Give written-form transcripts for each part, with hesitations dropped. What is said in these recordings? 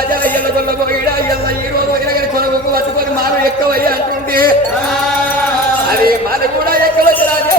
రాజా ఎల్లగొల్ల పోయిడా ఎల్ల ఈ రోజు కొనకు పట్టుకొని మాను ఎక్కువయ్యా అంటుండే అది మన కూడా ఎక్కవచ్చు రాజా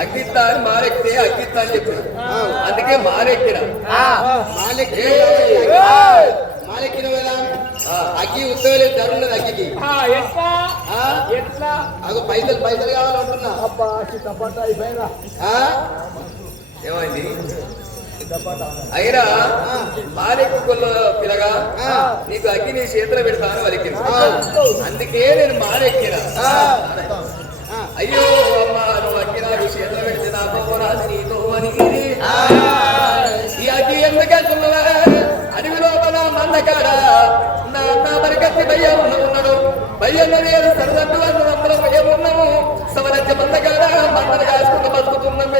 అగ్గిత్తాను మారెక్కితే అగ్గిత్తా అని చెప్పాడు అందుకే మారెక్కిన మారెక్కిన అగ్గి ఉత్తరం ధర ఉన్నది అగ్గికి అగో పైసలు పైసలు కావాలంటున్నా ఏమైంది అయినా మారెక్కు పిల్లగా నీకు అగ్గి నీ చేతిలో పెడతాను వలికిన అందుకే నేను మారెక్కిన అయ్యో అమ్మా నువ్వు అగ్గి నాకు చేతిలో పెడితే నా పోరాదు నీతో అని ఈ అగ్గి ఎందుకంటున్నా అడవి లోపల మందకాడ నా అన్న మరికత్తి భయ్యం ఉన్నాడు భయ్యన్న నేను సరదట్టు అన్నప్పుడు భయం ఉన్నాము సమరత్య మందకాడ మందలు కాసుకుంటూ బతుకుతున్నాం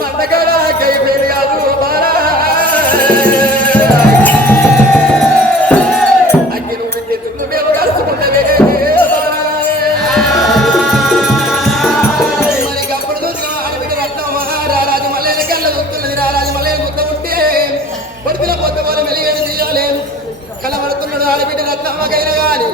మందకాడ కై పేరు కాదు బారా అగ్గి నువ్వు పెట్టే మేము కాసుకుంటే కలబడుతున్నాడు ఆడబిడ్డ రత్నమ్మకైనా కానీ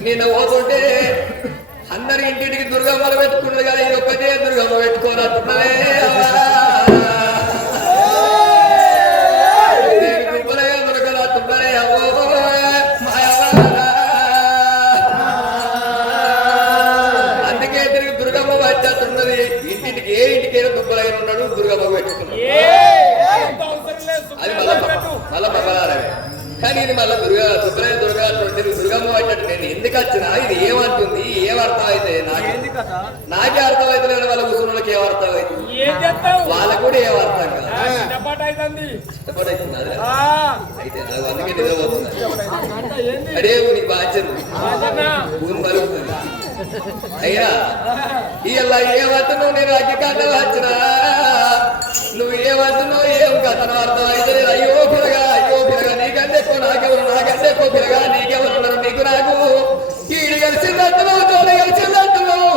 నిన్న పోతుంటే అందరి ఇంటికి దుర్గమ్మలు పెట్టుకున్నది కదా ఇది ఒక్కటే దుర్గమ్మ పెట్టుకోనట్టున్నదే దొరకనట్టున్నదే అందుకే తిరిగి దుర్గమ్మ వచ్చేస్తున్నది కానీ ఇది మళ్ళీ దుర్గా దుర్గమ్మ పడ్డట్టు నేను ఎందుకు వచ్చినా ఇది ఏమంటుంది ఏమర్థం అయితే నాకే అర్థం అయితే లేదు వాళ్ళ కూర్చున్న వాళ్ళకి ఏమర్థం అవుతుంది వాళ్ళకు కూడా ఏమర్థం కాదు అయితే అందుకే నిజమవుతుంది అడే నీకు బాధ్యత భూమి పలుకుతుంది అయ్యా ఇలా ఏమంటున్నావు నేను అగ్గికాండ వచ్చినా నువ్వు ఏమంటున్నావు ఏం కథను అర్థం అయితే అయ్యో పిల్లగా నీకంటే ఎక్కువ నాకంటే ఎక్కువ పిల్లగా నీకెవరున్నారు నీకు నాకు ఈడు కలిసిందంటున్నావు తోడు కలిసిందంటున్నావు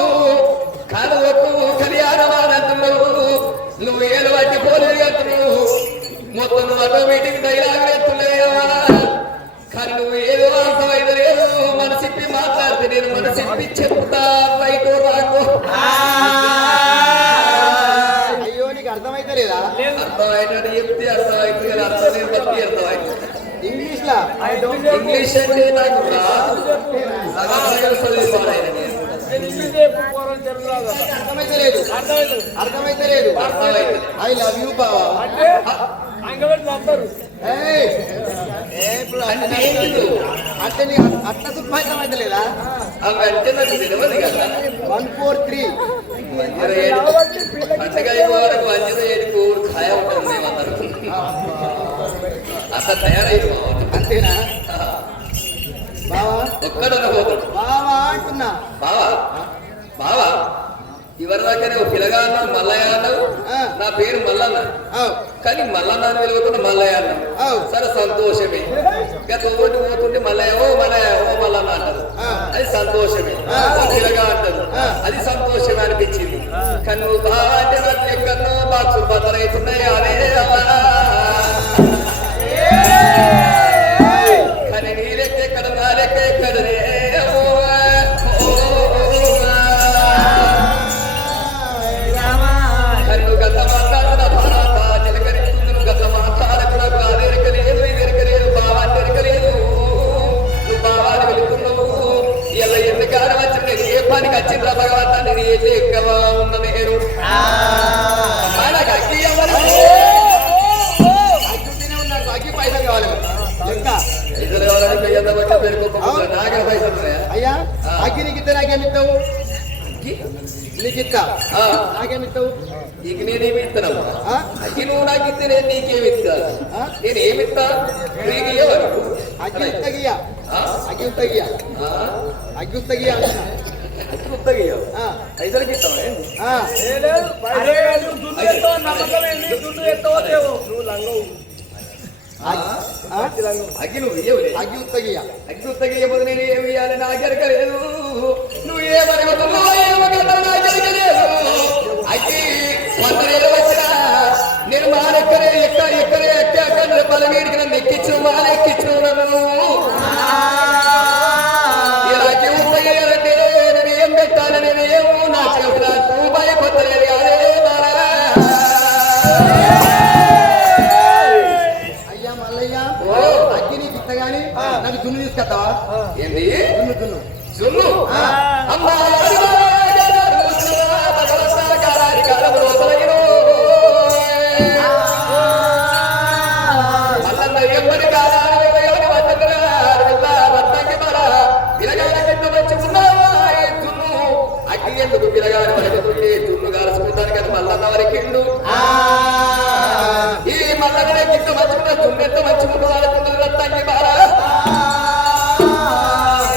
కాదు ఎక్కువ కళ్యాణమానంటున్నావు నువ్వు ఏడు వాటి పోలేదు అంటున్నావు మొత్తం నువ్వు ఆటోమేటిక్ డైలాగ్ ఎత్తులేవా కానీ నువ్వు ఏదో అర్థమైతే లేదు మనసిప్పి మాట్లాడితే నేను మనసిప్పి చెప్తా రైతు రాకు అయ్యో నీకు అర్థమైతే లేదా అర్థమైతే చెప్తే అర్థమైతే కదా అర్థం నేను బట్టి అర్థమైతే ఇంగ్లీష్ లా ఇంగ్లీష్ అంటే నాకు రాదు అర్థమైతే లేదు అర్థమైతే లేదు ఐ లవ్ యూ బావా అంటే అట్లా సుఖమైతే లేదా అంటే నాకు తెలియదు కదా 143 ఖాయా ఉంటుంది అసలు తయారైంది అంతేనా బావా ఒక్కడ పోతాడు బావా అంటున్నా బావా ఇవరి దాకానే ఒక పిల్లగా అన్నావు మల్లయ్య అన్నావు నా పేరు మల్లన్న కానీ మల్లన్న అని వెళ్ళకుండా మల్లయ్య అన్నావు సరే సంతోషమే ఇంకా తోటి పోతుంటే మల్లయ్య ఓ మల్లన్న అంటారు అది సంతోషమే పిల్లగా అంటారు అది సంతోషమే అనిపించింది కానీ నువ్వు బాగా అంటే నాకు ఎక్కడో బాక్సులు బద్దలవుతున్నాయి అదే కానీ నీ లెక్క ఎక్కడ నా లెక్క ఎక్కడనే పనికి వచ్చిండ్ర భగవంతా నేను ఏది ఎక్కువ ఉన్న నేను అగ్గితేనే ఉన్నాను అగ్గి పైసలు కావాలి పైసలు కావాలని నాకే పైసలు అయ్యా అగ్గి నీకు ఇస్తే నాకేమిస్తావు నీకు ఇస్తా నాకేమిస్తావు ఇక నేనేమి ఇస్తానమ్మా అగ్గి నువ్వు నాకు ఇస్తే నేను నీకేమిస్తా నేను ఏమిస్తా నీకు ఏమనుకో అగ్గి ఉత్తగియా అగ్గి ఉత్తగియా అగ్గి ఉత్తగియా పైసలకి ఇస్తావా అగ్గి నువ్వు ఇయ్యవులే అగ్గి ఉత్తగియా అగ్గి ఉత్తగియబోదు నేను ఏమి ఇయ్యాలి నాకెరకలేదు నువ్వు ఏమనుకుంటున్నావు ఏమనుకుంటా నాకెరకలేదు అగ్గి 100 వచ్చినా నేను మానెక్కరే ఎక్కడ బలమేడికి నన్ను ఎక్కించు మానెక్కించు నన్ను నేను ఏమో నా చెప్పు భయపడలేదు అయ్యా మల్లయ్య అగ్గి నీకు ఇస్తా గాని నాకు జున్ను తీసుకొస్తావా ఏంటి జున్ను జున్ను అమ్మా ఎందుకు పిల్లగాడు వరకుతుంటే చున్ను కాల్చుకుంటాను కదా మల్లన్న వరకు ఈ మల్లనే గిట్ట మర్చుకున్న చున్నెంత మర్చుకుంటూ ఆడుతున్నది రత్తానికి బారా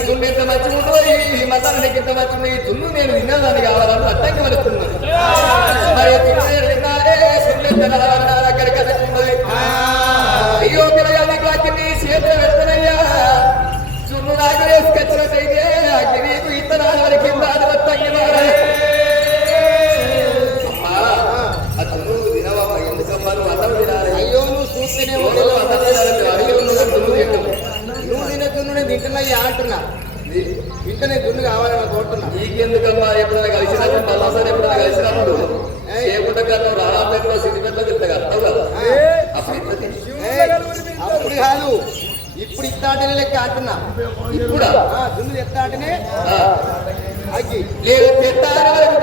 చున్నెంత మర్చుకుంటూ ఈ మల్లనే గిట్ట మర్చుకున్న ఈ చున్ను నేను విన్నదాన్ని కావాలని రత్తానికి వలుస్తున్నాను మరి చున్ను నేను విన్నారే చున్నెంత అక్కడికి అదుకున్నది అయ్యో పిల్లగానికి వాటిని చేతులు పెడతానయ్యా చున్ను నాకు వేసుకొచ్చినట్టయితే అగ్గి నీకు ఇత్తనాల వరకు రాదు రత్తానికి బారా అయ్యో నువ్వు చూస్తేనే నువ్వు తినే దున్ను నేను తింటున్నా అంటున్నా ఇంటనే దున్ను కావాలని కోరుతున్నా నీకెందుకమ్మా ఎప్పుడైనా కలిసినప్పుడు మళ్ళాసారి ఎప్పుడైనా కలిసినప్పుడు చేయకుండా కదా రామపేటలో సిద్దిపేటలో తింటా కడతావు కదా అప్పుడు కాదు ఇప్పుడు ఇస్తాటనే లెక్క అంటున్నా ఇప్పుడు దున్ను ఎత్తాటనే అగ్గి లేదు తెత్తాని వరకు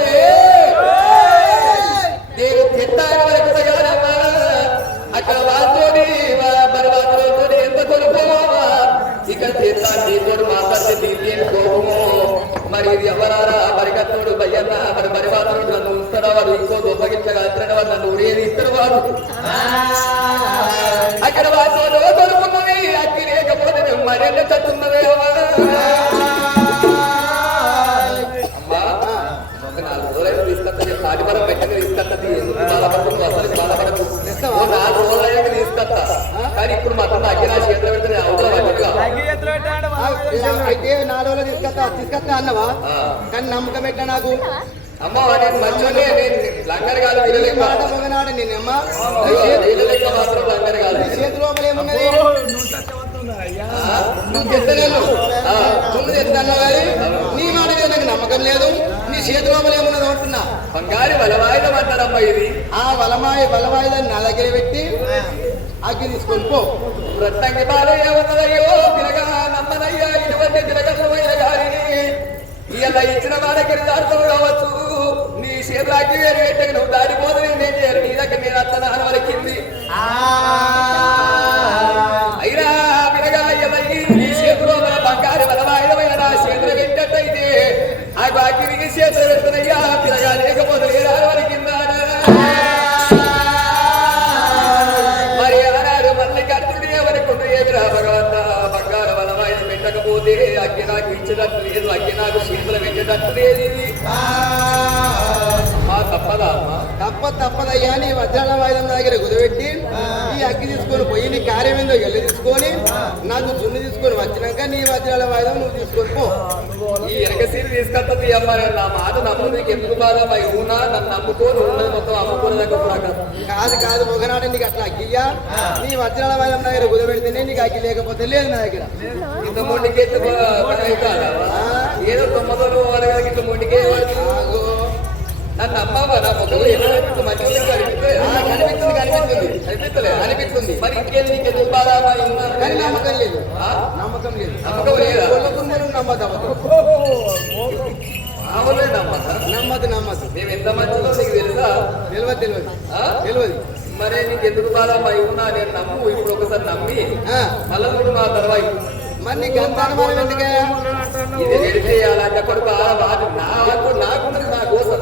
నేను తెత్తాని వరకు అక్కడ వాళ్ళతోని మరి వాళ్ళతో ఎంత కొనుక్కో చేస్తా నీతోడు మాట్లాడితే దీనికి కోపము మరి ఇది ఎవరారా మరికత్తోడు భయ్యన్న మరి మరివాతోడు నన్ను ఉంచుతాడా వాడు ఇంకో గొప్పగిట్లగా అతని వాడు నన్ను ఉడేది ఇద్దరు వాడు అక్కడ వాతోడు కొనుక్కున్నది అక్కి లేకపోతే మేము మరెన్న తట్టున్నదే అమ్మా ఒక 4 రోజులైనా తీసుకొస్తుంది సాటిపరం పెట్టగా తీసుకొస్తుంది ఎందుకు బాధపడుతుంది అసలు బాధపడకు 4 రోజులైనా తీసుకొస్తా కానీ ఇప్పుడు మాత్రం అగ్గి నా చేతిలో పెడితే అవతల అయితే 4 రోజులు తీసుకొస్తా అన్నవా కానీ నమ్మకం పెట్టా నాకు అమ్మ నేను మంచోనే నేను లంగర్ కాదు మగనాడు నేనమ్మా మాత్రం లంగర్ కాదు చేతి లోపల ఏమున్నది నువ్వు తెస్తలేను తుమ్ము తెస్తాను కానీ నీ మాట మీద నాకు నమ్మకం లేదు నీ చేతి లోపల ఏమున్నది అంటున్నా బంగారు బలవాయుధం అంటారమ్మా ఇది ఆ బలవాయుధాన్ని నా దగ్గర పెట్టి అగ్గి తీసుకొని పో రత్నంగి బాలయ్య ఉన్నదయ్యో తిరగా నమ్మనయ్యా ఇటువంటి తిరగమైన గారిని ఇలా ఇచ్చిన వాడకి దాంతో కావచ్చు నీ చేతులాకి వేరు పెట్టక నువ్వు దాడిపోదు నేను చేయరు నీ దగ్గర నేను అత్తన అనవలకింది అయినా పిరగా నీ చేతిలో మన బంగారు బలవాయుధమైన నా చేతులు పెట్టట్టయితే ఆ బాకిరికి చేతులు పెడుతున్నాయ్యా పిరగా లేకపోతే అనవలకిందా భగవంత బంగారు బలవాయుధం పెట్టకపోతే అగ్గి నాకు ఇచ్చేటట్టు లేదు అగ్గి నాకు చేతులు పెట్టేటట్టు లేదు ఇది తప్పదా అమ్మా తప్పదయ్యా నీ వజ్రాల వాయుధం దగ్గర కుదబెట్టి ఈ అగ్గి తీసుకొని పోయి నీ కార్యం ఏందో ఎల్లు తీసుకొని నాకు జున్ను తీసుకొని వచ్చినాక నీ వజ్రాల వాయుధం నువ్వు తీసుకొని పో ఈ వెనక సీరు తీసుకొస్తుంది అమ్మ నా మాట నమ్ము నీకు ఎందుకు బాధ ఉన్నా నన్ను నమ్ముకోను ఉన్నది మొత్తం అమ్ముకోలేక కాదు ఒకనాడు నీకు అట్లా అగ్గియ్యా నీ వజ్రాల వాయుధం దగ్గర కుదబెడితేనే నీకు అగ్గి లేకపోతే లేదు నా దగ్గర ఇంత మొండికి ఏదో 9 రోజులు ఇంత మొండికే నన్ను అమ్మావా నా ముఖం అనిపిస్తుంది మరి ఇంకేది నీకు ఎందుకు బాధ కానీ నమ్మకం లేదు నమ్మకం లేదా నమ్మదు మేము ఎంత మంచిదో నీకు తెలుసా తెలియదు మరే నీకు ఎందుకు బాధ ఉన్నా నేను నమ్ము ఇప్పుడు ఒకసారి నమ్మి మళ్ళీ కూడా మా తర్వాత మరి నీకు ఎంత అనుమానం ఎందుకే ఇది వెళితే అలాంటి కొడుకు నాకున్నది నా కోసం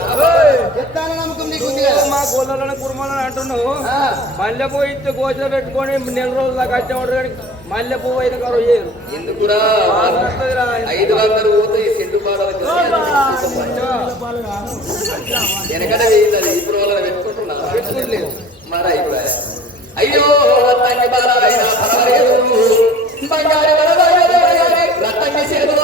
చెప్తాను నమ్మకం నీకుంది కదా మా గోళ్ళని కుర్మలని అంటున్నావు మల్లె పోయి ఇస్తే గోచర పెట్టుకొని 4 రోజుల దాకా వచ్చేవాడు కానీ మల్లె పువ్వు అయితే కరువు చేయరు ఎందుకురా 500 పోతే ఈ సెంటు వెనకనే వేయింది ఇప్పుడు వాళ్ళని పెట్టుకుంటున్నారు మరి అయిపోయా అయ్యో రత్తాన్ని బాల పర్వాలేదు బంగారు రత్తాన్ని చేతులో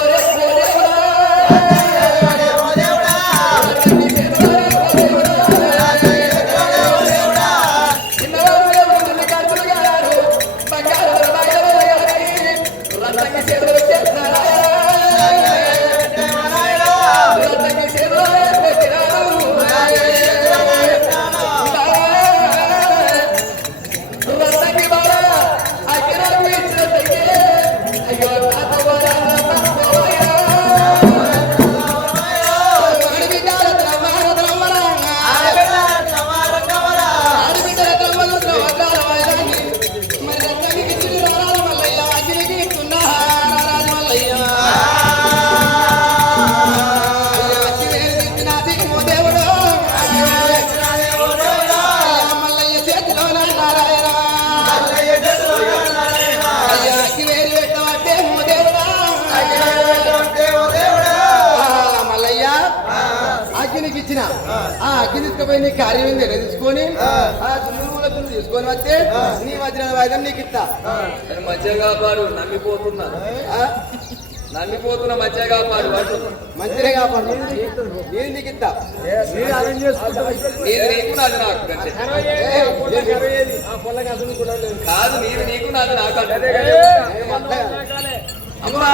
ఇచ్చిన ఆ అగ్గి తీసుకుపోయి నీ కార్యం ఏంది తీసుకొని ఆ దుమ్ములకు తీసుకొని వస్తే నీ వజ్రాల వాయిదం నీకు ఇస్తా మంచిగా కాపాడు నమ్మిపోతున్నా మంచిగా కాపాడు మంచిగా కాపాడు నేను నీకు ఇస్తా నీకు నాది నాకు కాదు నీకు నాది నాకు అమ్మా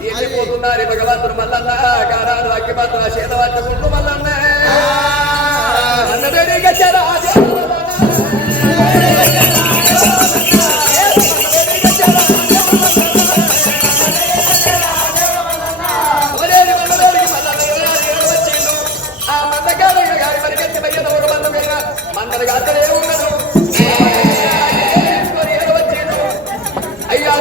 వెళ్ళిపోతున్నారు భగవంతుడు మల్లన్న గారాలు అగ్గిపత్ర చేతవట్టుకుంటూ మల్లన్న మందరగా అక్కడే ఉన్నది అయ్యా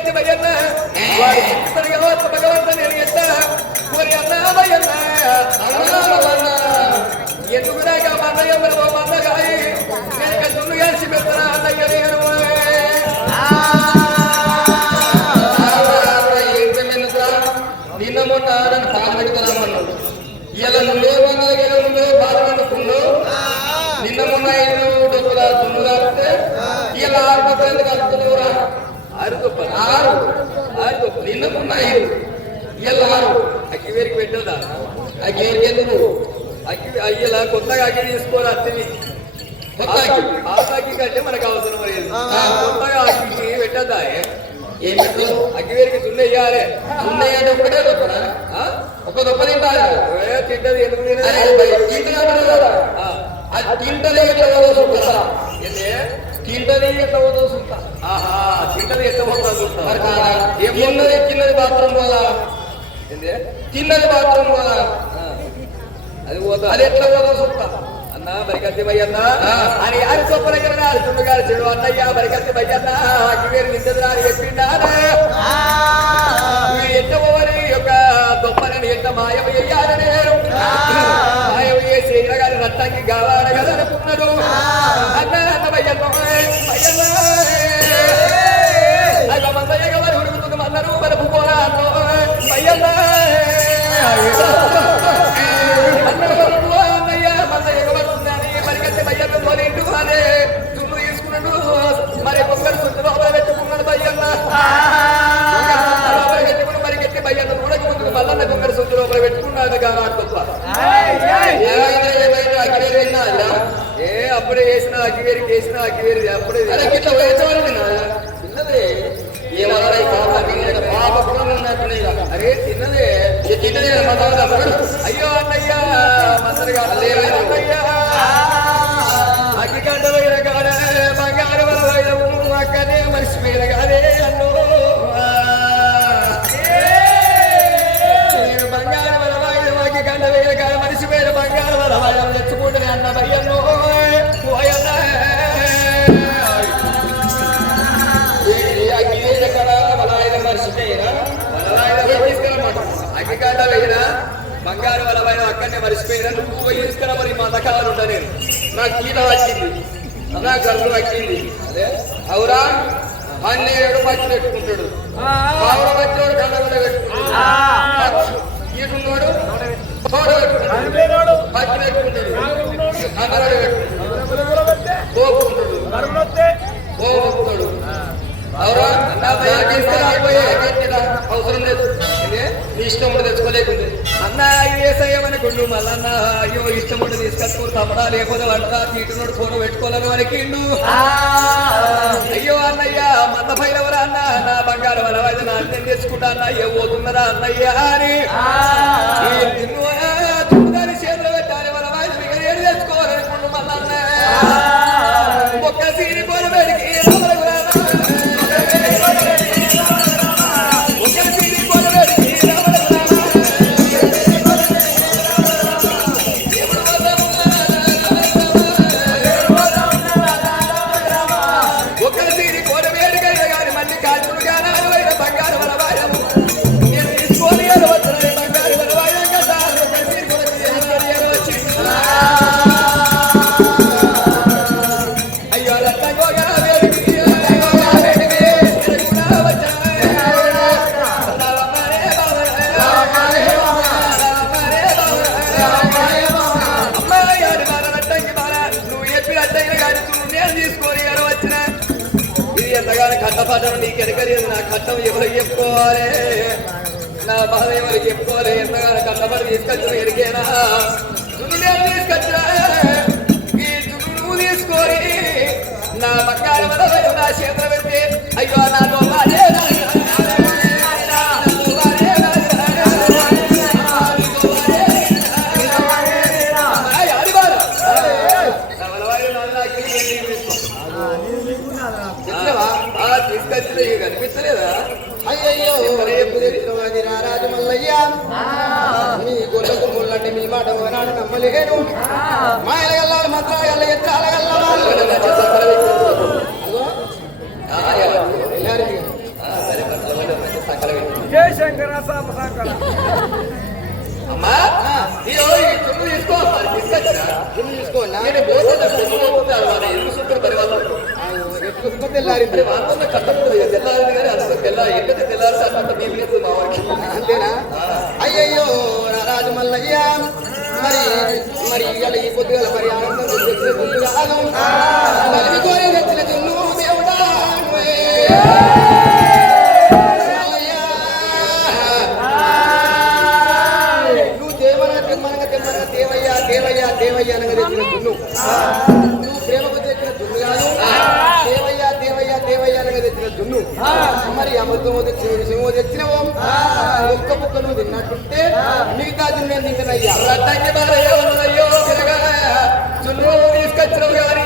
పరిగెత్తి భయన్న భగవంత నేను ఎత్త మరి అన్నా భయన్న ఎందుకు నాక మన్నయ్య మన్నగాయి నేను దున్ను కలిసి పెడతా అన్నయ్య నేను నిన్న మొన్న నన్ను పాలు పెడతామన్నాడు ఇలా నువ్వే బాధ అనుకున్నావు నిన్న మొన్న డబ్బుల దున్ను కాస్తే ఇలా 6 రూపాయలు కలుపుతున్నావురా 6 రూపాయలు 6 రూపాయలు నిన్న మొన్న 5 ఇలా 6 అక్కివేరికి పెట్టదా అక్కివేరికి ఎందుకు అయ్యేలా కొత్తగా అగ్గి తీసుకోవాలి అత్తిని కొత్త అగ్గి కంటే మనకు అవసరం లేదు కొత్తగా అగ్గికి పెట్టద్దా ఏం పెట్టదు అగ్గివేరికి దున్నేయాలి దున్నేయంటే ఒకటే దొప్పన ఒక దొప్ప తింటారు తింటది ఎందుకు తింటది ఎట్లా చూస్తా తింటది ఎట్లా చూస్తా ఆహా తింటది ఎట్లా పోతా చూస్తా ఏమున్నది చిన్నది బాత్రూమ్ పోదా చిన్నది బాత్రూమ్ పోదా అది పోతా అది ఎట్లా పోదా చూస్తా అన్నా బరికత్తి భయ్యన్న అని యారి చొప్పన చుండు గారు చెడు అన్నయ్య బరికత్తి భయ్యన్న అగ్గివేరు నింటది అని చెప్పిండా ఎట్ట పోవని యొక్క దొప్పని ఎట్ట మాయవ చేయాలని మాయవ చేసి గారి రత్తానికి కావాలి కదా అనుకున్నాడు అన్న భయ్యన్న మందయ్య గారు ఉడుకుతుంది మన్నరు మనకు పోరా భయ్యన్న మరి పొంగల్ సుద్దులో పెట్టుకున్నాడు భయ్యన్న పరిగెత్తి భయ్యన్న కూడా ముందుకు మల్లన్న పొంగల్ సుద్దు లోపల పెట్టుకున్నాడు గొప్ప అప్పుడే వేసిన అగ్గివేరికి వేసిన అగ్గివేరి అప్పుడే ఇట్లా వేసేవాళ్ళు చిన్నదే ఏమన్నా పాప కూడా ఉన్నట్టున్నాయి అరే చిన్నదే చిన్నదే అయ్యో అన్నయ్య మందరిగా అన్నయ్య అగ్గికంటలో కాడే బంగారు వరవైదము అక్కనే మర్చిపోయిన కాదే అన్ను నేను బంగారు వరవాయిదం అగ్గికంట వేయ కాడ మర్చిపోయిన బంగారు వరవాయిదం తెచ్చుకుంటున్నా అన్న భయ్యను అగ్గి కదా వరవాయిదం మర్చిపోయినా వరవాయిదం తీసుకురమాట అగ్గికంట వేయినా బంగారు వరవాయిదం అక్కడనే మర్చిపోయినా నువ్వు పోయి తీసుకురా మరి మా దకాలు ఉంటా నేను నాకు కీట వచ్చింది నా గల్లు వచ్చింది అదే అవురా అన్నేడు పచ్చి పెట్టుకుంటాడు ఆవుర వచ్చేవాడు కళ్ళ కూడా పెట్టుకుంటాడు ఈటున్నాడు పెట్టుకుంటాడు పచ్చి పెట్టుకుంటాడు కన్నడ పెట్టుకుంటాడు పోపుతాడు అవురా అవసరం లేదు నీ ఇష్టం ఉండి తెచ్చుకోలేకుంది అన్న ఏసయ్యమనుకుండు మళ్ళన్న అయ్యో ఇష్టం ఉండి తీసుకొచ్చుకుని తమ్మడా లేకపోతే వంటదా తీటునోడు ఫోన్ పెట్టుకోవాలని వరకిండు అయ్యో అన్నయ్య మంద పైనవరా అన్న నా బంగారం వరవైతే నా అన్నం తెచ్చుకుంటా అన్న ఏ పోతున్నదా అన్నయ్య అని దుడ్డుదాని చేతులు పెట్టాలి వరవాయి ఏడు తెచ్చుకోవాలనుకుండు మళ్ళన్న ఒక్క సీని పోల పెడికి కట్టపాఠం నీకు ఎనకలేదు నా కట్టం ఎవరికి చెప్పుకోవాలి నా బాధ ఎవరికి చెప్పుకోవాలి ఎంతగానో కట్టపాటు తీసుకొచ్చిన ఎరికేనా దున్ను తీసుకొచ్చినా ఈ దున్ను తీసుకొని నా బంగారు నా చేతులు పెడితే అయ్యో నాతో బాధే కనిపించలేదా అయ్యయ్యో రాజు మల్లయ్య మీ గొల్లకు ముళ్ళంటే మీ మాట నాడు నమ్మలేను మాయల గల్లాలు మంత్రాలు ఎత్తాల గల్లాలు జయ శంకర సాప శంకర. అమ్మా ఇదో ఈ చుట్టూ తీసుకో మరి తీసుకొచ్చినా జున్ను తీసుకోనా నేను పోతే ఎదురు సుత్తరు పరివాళ్ళు ఎక్కువ తెల్లారింది మాత్రం కట్టదు తెల్లారింది కానీ అంత తెల్లారి ఎక్కడికి తెల్లారితే అంత మేము లేదు మా వారికి అంతేనా అయ్యయ్యో రాజు మల్లయ్య మరి మరి ఇవాళ ఈ పొద్దుగల మరి ఆనందం తెచ్చిన దున్ను కాదు నలిమి కోరి తెచ్చిన దున్ను దేవుడా నువ్వు దేవనగా తెమ్మనగా తెమ్మనగా దేవయ్యా దేవయ్యా దేవయ్యా అనగా తెచ్చిన దున్ను నువ్వు ప్రేమకు తెచ్చిన దున్ను కాదు దేవయ్యా దేవయ్యా దేవయ్యా అనగా తెచ్చిన దున్ను మరి అమృతమో తెచ్చిన విషయమో తెచ్చినవో ఒక్క ముక్క నువ్వు తిన్నట్టుంటే మిగతా దున్ను నేను తింటున్నయ్యా రట్టంగి బాలయ్యో ఉన్నదయ్యో తిరగా చుట్టూ తీసుకొచ్చినావు కానీ